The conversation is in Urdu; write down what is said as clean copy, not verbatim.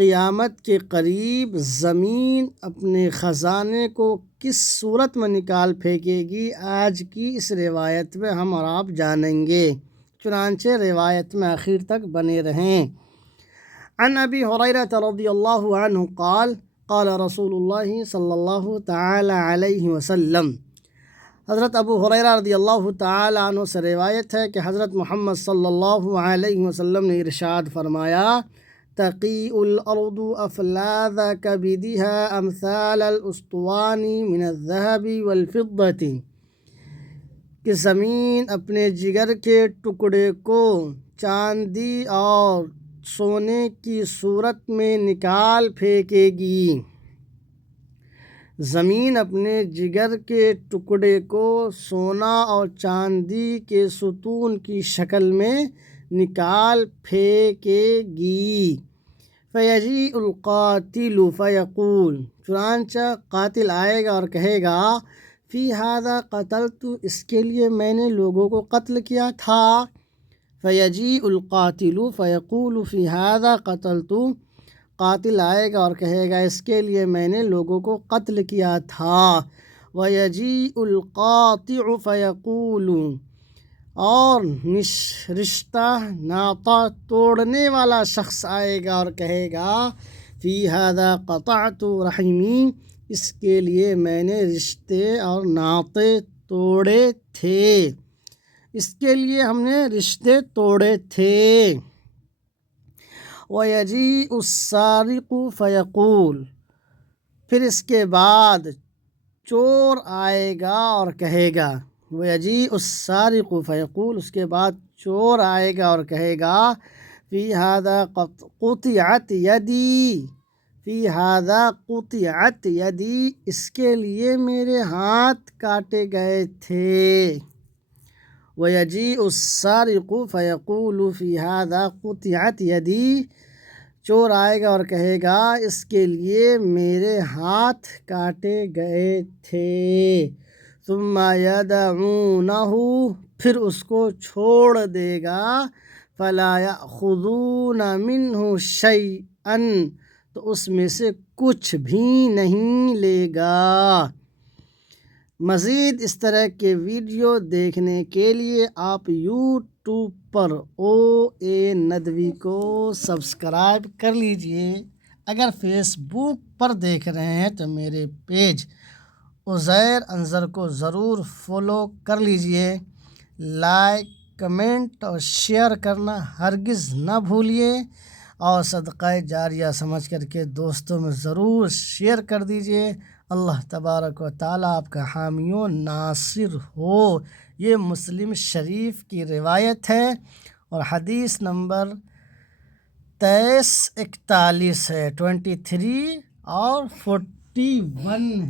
قیامت کے قریب زمین اپنے خزانے کو کس صورت میں نکال پھینکے گی، آج کی اس روایت میں ہم اور آپ جانیں گے، چنانچہ روایت میں آخر تک بنے رہیں۔ عن ابی ہریرہ رضی اللہ عنہ قال قال رسول اللہ صلی اللہ تعالی علیہ وسلم، حضرت ابو ہریرہ رضی اللہ تعالی عنہ سے روایت ہے کہ حضرت محمد صلی اللہ علیہ وسلم نے ارشاد فرمایا، تقیء الارض افلاذ کبدها امثال الاسطوان من الذهب والفضة، کہ زمین اپنے جگر کے ٹکڑے کو چاندی اور سونے کی صورت میں نکال پھینکے گی۔ زمین اپنے جگر کے ٹکڑے کو سونا اور چاندی کے ستون کی شکل میں نکال پھینکے گی۔ فیجیء القاتل فیقول، چنانچہ قاتل آئے گا اور کہے گا، فی ھذا قتلت، اس کے لیے میں نے لوگوں کو قتل کیا تھا۔ فیجیء القاتل فیقول فی ھذا قتلت، قاتل آئے گا اور کہے گا، اس کے لیے میں نے لوگوں کو قتل کیا تھا۔ ویجیء القاطع فیقول، اور رشتہ ناطہ توڑنے والا شخص آئے گا اور کہے گا، فی ھذا قطعت رحمی، اس کے لیے میں نے رشتے اور ناطے توڑے تھے، اس کے لیے ہم نے رشتے توڑے تھے۔ وَيَجِيءُ السَّارِقُ فَيَقُولُ، پھر اس کے بعد چور آئے گا اور کہے گا، وَيَجِيءُ السَّارِقُ فَيَقُولُ، اس کے بعد چور آئے گا اور کہے گا، فِي هَذَا قُطِعَتْ يَدِي، فِي هَذَا قُطِعَتْ يَدِي، اس کے لیے میرے ہاتھ کاٹے گئے تھے۔ وَيَجِيءُ السَّارِقُ فَيَقُولُ فِي هَذَا قُطِعَتْ يَدِي، چور آئے گا اور کہے گا، اس کے لیے میرے ہاتھ کاٹے گئے تھے۔ ثم یدعونہ، پھر اس کو چھوڑ دے گا، فلا یأخذون منہ شیئا، تو اس میں سے کچھ بھی نہیں لے گا۔ مزید اس طرح کے ویڈیو دیکھنے کے لیے آپ یوٹیوب پر OA ندوی کو سبسکرائب کر لیجئے۔ اگر فیس بک پر دیکھ رہے ہیں تو میرے پیج عزیر انظر کو ضرور فالو کر لیجئے۔ لائک، کمنٹ اور شیئر کرنا ہرگز نہ بھولیے، اور صدقہ جاریہ سمجھ کر کے دوستوں میں ضرور شیئر کر دیجئے۔ اللہ تبارک و تعالیٰ آپ کا حامی و ناصر ہو۔ یہ مسلم شریف کی روایت ہے اور حدیث نمبر 2341 ہے، 23 اور 41 ہے۔